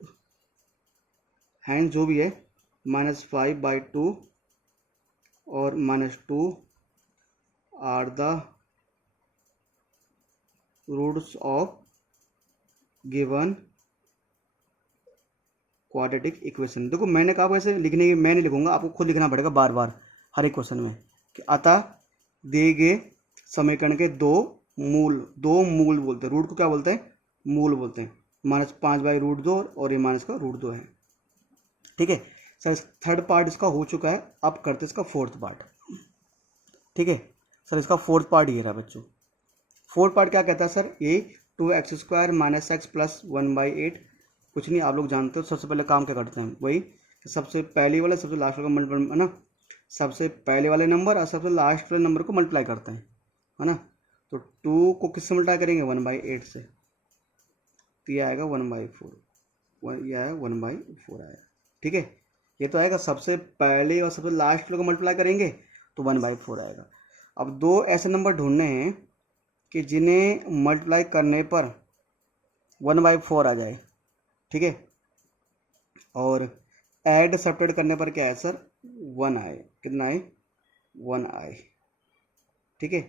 हैंस जो भी है -5/2 और -2 are the roots of given quadratic equation. देखो मैंने कहा वैसे लिखने की मैं नहीं लिखूंगा, आपको खुद लिखना पड़ेगा बार बार हर एक क्वेश्चन में कि अतः दिए गए समीकरण के दो मूल बोलते हैं, रूट को क्या बोलते हैं मूल बोलते हैं, -5/√2 और ये -√2 है, ठीक है। सर थर्ड पार्ट इसका हो चुका है, अब करते इसका फोर्थ पार्ट, ठीक है। सर इसका फोर्थ पार्ट ये रहा बच्चों। फोर्थ पार्ट क्या कहता है सर, ये 2x² माइनस एक्स प्लस 1/8। कुछ नहीं, आप लोग जानते हो सबसे पहले काम क्या करते हैं, वही सबसे पहले वाले सबसे लास्ट वाला मल्टीप्लाई है ना, सबसे पहले वाले नंबर और सबसे लास्ट वाले नंबर को मल्टीप्लाई करते हैं, है ना। तो 2 को किससे मल्टीप्लाई करेंगे, 1/8 से, तो ये आएगा 1/4, ये आएगा 1/4 आएगा। ठीक है, ये तो आएगा सबसे पहले और सबसे लास्ट वाले को मल्टीप्लाई करेंगे तो 1/4 आएगा। अब दो ऐसे नंबर ढूंढने हैं कि जिन्हें मल्टीप्लाई करने पर 1/4 आ जाए। ठीक है, और ऐड सब्ट्रैक्ट करने पर क्या है सर, 1 आए। कितना आए, 1 आए। ठीक है,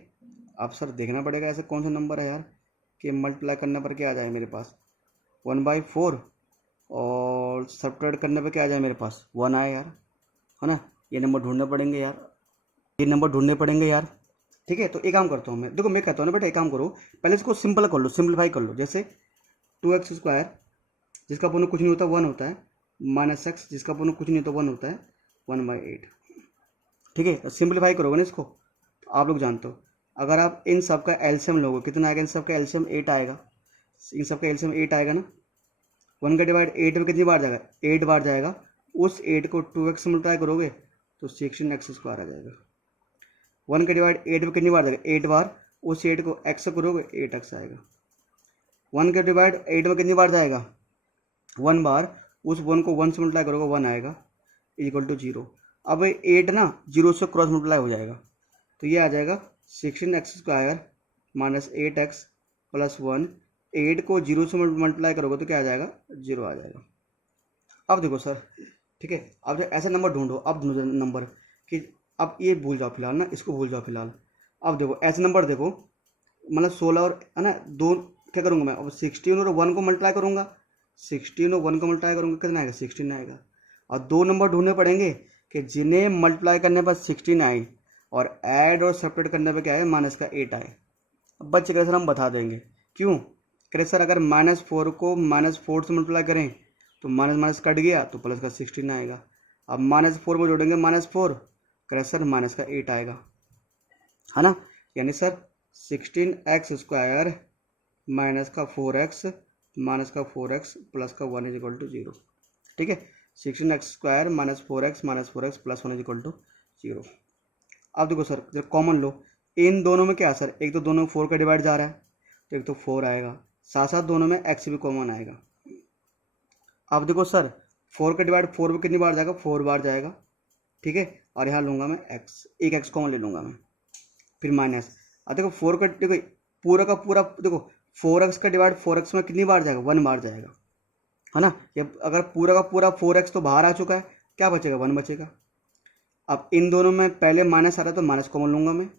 अब सर देखना पड़ेगा ऐसे कौन सा नंबर है यार कि मल्टीप्लाई करने पर क्या आ जाए मेरे पास 1/4 और सब्ट्रैक्ट करने पर क्या आ जाए मेरे पास 1 आए यार, है ना। ये नंबर ढूंढने पड़ेंगे यार, ये नंबर ढूंढने पड़ेंगे यार। ठीक है, तो एक काम करता हूँ मैं, देखो मैं कहता हूँ ना बेटा, एक काम करो, पहले इसको सिंपल कर लो, सिंप्लीफाई कर लो। जैसे 2x² जिसका पूर्ण कुछ नहीं होता 1 होता है, माइनस एक्स जिसका पूर्ण कुछ नहीं होता 1 होता है, 1/8। ठीक है, सिंप्लीफाई करोगे ना इसको, तो आप लोग जानते हो अगर आप इन सब का एलसीएम लोगे कितना आएगा, इन सब का एलसीएम 8 आएगा, इन सब का एलसीएम 8 आएगा ना। 1 का डिवाइड 8 में कितनी बार जाएगा, 8 बार जाएगा। उस 8 को 2x से मल्टीप्लाई करोगे तो 16x² आ जाएगा। 1 का डिवाइड 8 में कितनी बार जाएगा, 8 बार। उस 8 को x से करोगे 8x आएगा। 1 का डिवाइड 8 में कितनी बार जाएगा, 1 बार। उस 1 को 1 से मल्टीप्लाई करोगे 1 आएगा, इक्वल टू 0। अब 8 ना 0 से क्रॉस मल्टीप्लाई हो जाएगा, तो ये आ जाएगा 16x² माइनस 8x प्लस 1। 8 को 0 से मल्टीप्लाई करोगे तो क्या आ जाएगा, 0 आ जाएगा। अब देखो सर, ठीक है, अब जब ऐसा नंबर ढूंढो, अब ढूंढो नंबर कि अब ये भूल जाओ फिलहाल ना, इसको भूल जाओ फिलहाल। अब देखो ऐसे नंबर देखो, मतलब 16 और है ना, दो क्या करूँगा मैं, अब 16 और 1 को मल्टीप्लाई करूँगा, 16 और 1 को मल्टीप्लाई करूँगा कितना आएगा, 16 आएगा। और दो नंबर ढूंढने पड़ेंगे कि जिन्हें मल्टीप्लाई करने पर 16 आए और ऐड और सेपरेट करने पर क्या है, माइनस का 8 आए। अब बच्चे कैसे हम बता देंगे, क्यों करें सर, अगर -4 को -4 से मल्टीप्लाई करें तो माइनस माइनस कट गया तो प्लस का 16 आएगा। अब -4 को जोड़ेंगे -4 करें सर, माइनस का 8 आएगा, है ना। यानी सर 16x² माइनस का 4x माइनस का 4x प्लस का 1 इज इक्वल टू 0। ठीक है, 16x² minus 4x minus 4x plus 1 is equal to 0। अब देखो सर, जब कॉमन लो, इन दोनों में क्या है सर, एक तो दोनों 4 का डिवाइड जा रहा है तो एक तो 4 आएगा, साथ साथ दोनों में x भी कॉमन आएगा। अब देखो सर 4 का डिवाइड 4 में कितनी बार जाएगा, 4 बार जाएगा। ठीक है, और यहाँ लूँगा मैं x, एक x कॉमन ले लूँगा मैं, फिर माइनस। अब देखो 4 का देखो पूरा का पूरा देखो 4x का डिवाइड 4x में कितनी बार जाएगा, 1 बार जाएगा, है ना। ये अगर पूरा का पूरा 4x तो बाहर आ चुका है, क्या बचेगा, 1 बचेगा। अब इन दोनों में पहले माइनस आ रहा है तो माइनस कॉमन लूँगा मैं,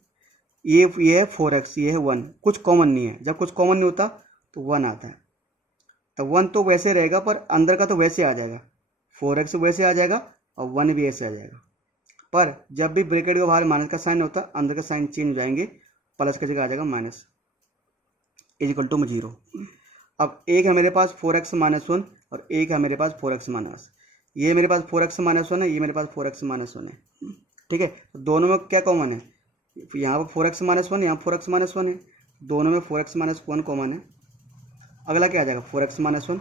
ये है 4x, ये है 1, कुछ कॉमन नहीं है। जब कुछ कॉमन नहीं होता तो 1 आता है, तो 1 तो वैसे रहेगा पर अंदर का तो वैसे आ जाएगा, 4x वैसे आ जाएगा और 1 भी ऐसे आ जाएगा। पर जब भी ब्रैकेट के बाहर माइनस का साइन होता है अंदर का साइन चेंज हो जाएंगे, प्लस की जगह आ जाएगा माइनस, इज इक्वल टू 0। अब एक है मेरे पास 4x माइनस 1 और एक है मेरे पास 4x माइनस, ये मेरे पास 4x माइनस 1 है, ये मेरे पास 4x माइनस 1 है। ठीक है, तो दोनों में क्या कॉमन है, यहाँ पर 4x माइनस 1, यहाँ 4x माइनस 1 है, दोनों में 4x माइनस 1 कॉमन है। अगला क्या आ जाएगा, 4x माइनस 1,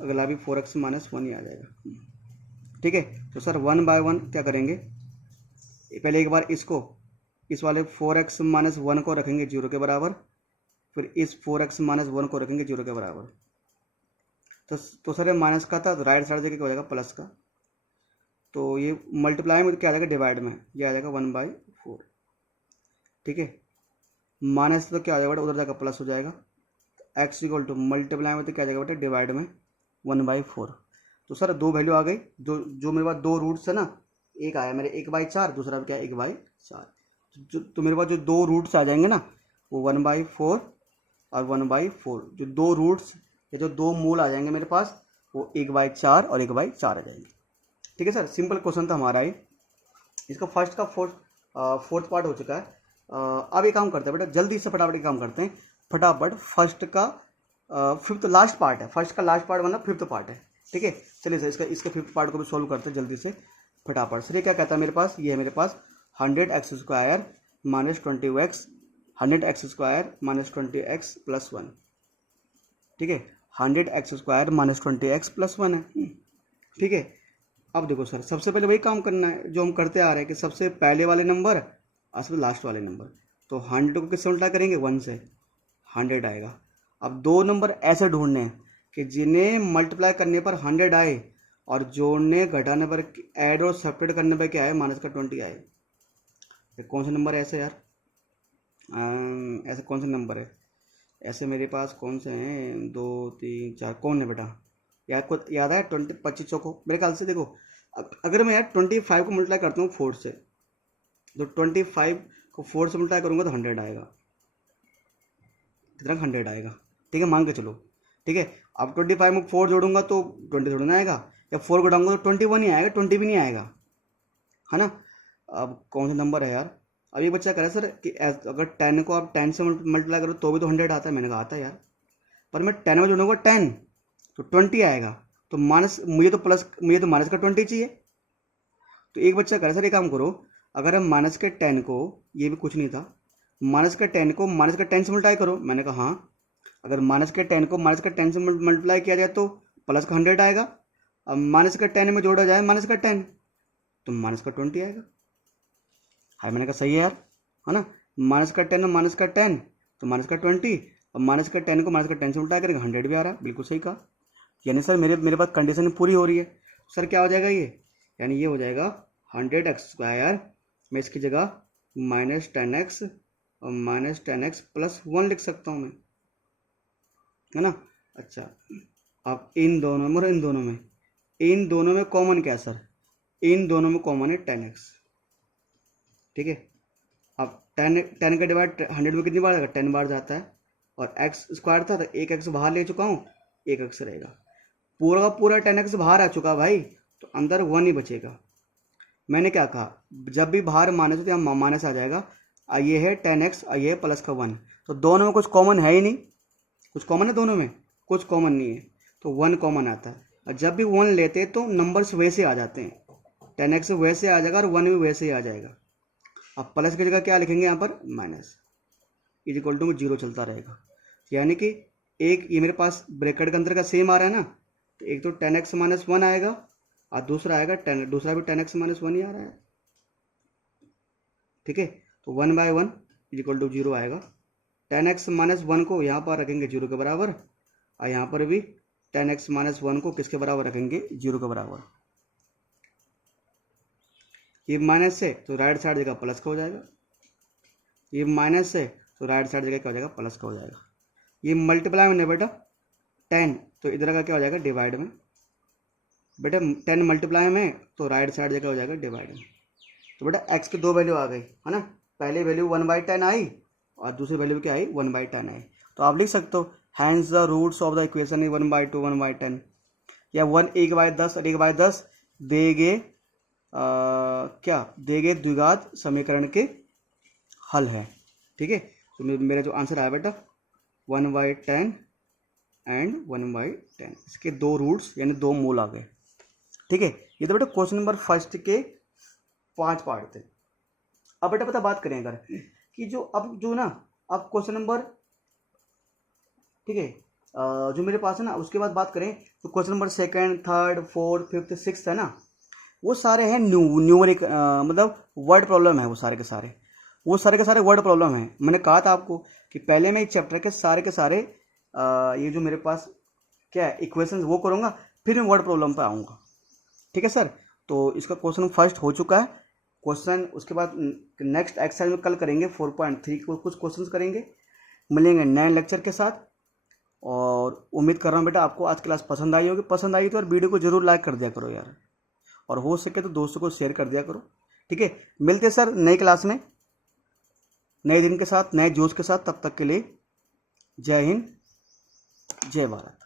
अगला भी 4x माइनस 1 ही आ जाएगा। ठीक है, तो सर 1 बाय 1 क्या करेंगे, पहले एक बार इसको, इस वाले 4x माइनस 1 को रखेंगे 0 के बराबर, फिर इस 4x माइनस 1 को रखेंगे 0 के बराबर। तो सर ये माइनस का था तो राइट साइड जगह क्या हो जाएगा, प्लस का। तो ये मल्टीप्लाई में क्या आ जाएगा, डिवाइड में, ये आ जाएगा 1/4। ठीक है, माइनस तो क्या आ जाएगा, उधर जाकर प्लस हो जाएगा। x इक्वल टू मल्टीप्लाई में तो क्या आ जाएगा बेटा, डिवाइड में 1/4। तो सर दो वैल्यू आ गई, जो मेरे पास दो रूट्स है ना, एक आया मेरे 1/4, दूसरा क्या है 1/4। तो मेरे पास जो दो रूट्स आ जाएंगे ना, वो 1/4 और 1/4, जो दो रूट्स या जो दो मूल आ जाएंगे मेरे पास, वो 1/4 और 1/4 आ जाएंगे। ठीक है सर, सिंपल क्वेश्चन था हमारा ही, इसका फर्स्ट का फोर्थ पार्ट हो चुका है। अब ये काम करते हैं बेटा, जल्दी से फटाफट काम करते हैं, फटाफट फर्स्ट का फिफ्थ लास्ट पार्ट है, फर्स्ट का लास्ट पार्ट मतलब फिफ्थ पार्ट है। ठीक है, चलिए सर इसके फिफ्थ पार्ट को भी सॉल्व करते हैं जल्दी से फटाफट। सर ये क्या कहता है मेरे पास, ये है मेरे पास 100x² minus 20x, 100x² minus 20x plus 1, ठीक है, 100x² माइनस 20x प्लस 1 है, ठीक है। अब देखो सर, सबसे पहले वही काम करना है जो हम करते आ रहे हैं कि सबसे पहले वाले नंबर और सबसे लास्ट वाले नंबर। तो 100 को किससे मल्टीप्लाई करेंगे? 1 से, 100 आएगा। अब दो नंबर ऐसे ढूंढने हैं कि जिन्हें मल्टीप्लाई करने पर 100 आए और जोड़ने घटाने पर, ऐड और सेपरेट करने पर क्या आए? माइनस का 20 आए। तो कौन सा नंबर है ऐसे यार? ऐसे कौन सा नंबर है? ऐसे मेरे पास कौन से हैं? 2 3 4, कौन है बेटा? यार को याद है 25 को मेरे ख्याल से। देखो अगर मैं यार 25 को मल्टीप्लाई करता हूँ 4 से, तो 25 को 4 से मल्टीप्लाई करूँगा तो 100 आएगा। कितना? 100 आएगा, ठीक है, मान के चलो, ठीक है। अब 25 में 4 जोड़ूंगा तो 20 थोड़ा ना आएगा, या 4 घटाऊंगा तो 21 ही आएगा, 20 भी नहीं आएगा, है ना। अब कौन सा नंबर है यार? अब ये बच्चा कह रहा है सर कि अगर 10 को आप 10 से मल्टीप्लाई करो तो भी तो 100 आता है। मैंने कहा आता है यार, पर मैं 10 में जोड़ूंगा 10 तो 20 आएगा। तो माइनस, मुझे तो माइनस का 20 चाहिए। तो एक बच्चा कह रहा है सर एक काम करो, अगर हम माइनस के 10 को, ये भी कुछ नहीं था, माइनस के 10 को माइनस का 10 से मल्टीप्लाई करो। मैंने कहा हाँ, अगर माइनस के 10 को माइनस का 10 से मल्टीप्लाई किया जाए तो प्लस का 100 आएगा। अब माइनस का 10 में जोड़ा जाए माइनस का 10 तो माइनस का 20 आएगा। हाँ मैंने कहा सही है यार, है ना। माइनस का 10 और माइनस का 10 तो माइनस का 20, और माइनस का 10 को माइनस का 10 से उल्टा करेंगे 100 भी आ रहा है। बिल्कुल सही कहा। यानी सर मेरे पास कंडीशन पूरी हो रही है। सर क्या हो जाएगा ये? यानी ये हो जाएगा 100x², मैं इसकी जगह माइनस 10x और माइनस 10x प्लस 1 लिख सकता हूँ मैं, है ना। अच्छा, अब इन दोनों में और इन दोनों में कॉमन क्या है सर? इन दोनों में कॉमन है 10x, ठीक है। अब 10 का डिवाइड 100 में कितनी बार जाएगा? 10 बार जाता है। और x² था तो एक x बाहर ले चुका हूँ, एक x रहेगा। पूरा का पूरा 10x बाहर आ चुका भाई, तो अंदर 1 ही बचेगा। मैंने क्या कहा? जब भी बाहर माइनस हो तो यहाँ माइनस आ जाएगा। ये है 10x, ये है प्लस का 1, तो दोनों में कुछ कॉमन है ही नहीं। कुछ कॉमन है दोनों में? कुछ कॉमन नहीं है, तो 1 कॉमन आता है। और जब भी 1 लेते हैं तो नंबर्स वैसे आ जाते हैं, 10x वैसे आ जाएगा और 1 भी वैसे ही आ जाएगा। अब प्लस की जगह क्या लिखेंगे यहाँ पर? माइनस, इज इक्वल टू 0 चलता रहेगा। यानी कि एक ये मेरे पास ब्रैकेट के अंदर का सेम आ रहा है ना, तो एक तो 10x माइनस 1 आएगा और दूसरा आएगा दूसरा भी 10x माइनस 1 ही आ रहा है, ठीक है। तो 1/1 इज इक्वल टू 0 आएगा। 10x माइनस 1 को यहाँ पर रखेंगे 0 के बराबर, और यहाँ पर भी 10x माइनस 1 को किसके बराबर रखेंगे? 0 के बराबर। ये माइनस है तो राइट साइड जगह प्लस का हो जाएगा, ये माइनस है तो राइट साइड जगह क्या हो जाएगा? प्लस का हो जाएगा। ये मल्टीप्लाई में बेटा 10, तो इधर का क्या हो जाएगा? डिवाइड में। बेटा 10 मल्टीप्लाई में तो राइट साइड जगह हो जाएगा डिवाइड में। तो बेटा x की दो वैल्यू आ गई, है ना। पहली वैल्यू 1/10 आई और दूसरी वैल्यू क्या आई? 1/10 आई। तो आप लिख सकते हो hence the roots of the equation is 1/2 1/10, या 1/10 और 1/10 देंगे क्या देंगे? द्विघात समीकरण के हल है, ठीक है। तो मेरा जो आंसर आया बेटा 1/10 एंड 1/10, इसके दो रूट्स यानी दो मूल आ गए, ठीक है। ये तो बेटा क्वेश्चन नंबर फर्स्ट के 5 पार्ट थे। अब बेटा पता बात करें अगर कि जो ना अब क्वेश्चन नंबर, ठीक है, जो मेरे पास है ना, उसके बाद बात करें तो question number 2nd 3rd 4th 5th 6th है ना, वो सारे हैं न्यूमरिक, मतलब वर्ड प्रॉब्लम है। वो सारे के सारे वर्ड प्रॉब्लम है। मैंने कहा था आपको कि पहले मैं इस चैप्टर के सारे ये जो मेरे पास क्या है इक्वेशंस वो करूँगा, फिर मैं वर्ड प्रॉब्लम पर आऊँगा, ठीक है सर। तो इसका क्वेश्चन फर्स्ट हो चुका है क्वेश्चन। उसके बाद नेक्स्ट एक्सरसाइज में कल करेंगे 4.3 को कुछ क्वेश्चंस करेंगे। मिलेंगे नए लेक्चर के साथ, और उम्मीद कर रहा हूँ बेटा आपको आज क्लास पसंद आई होगी। पसंद आई तो यार वीडियो को जरूर लाइक कर दिया करो यार, और हो सके तो दोस्तों को शेयर कर दिया करो, ठीक है। मिलते हैं सर नई क्लास में नए दिन के साथ, नए जोश के साथ। तब तक के लिए जय हिंद, जय भारत।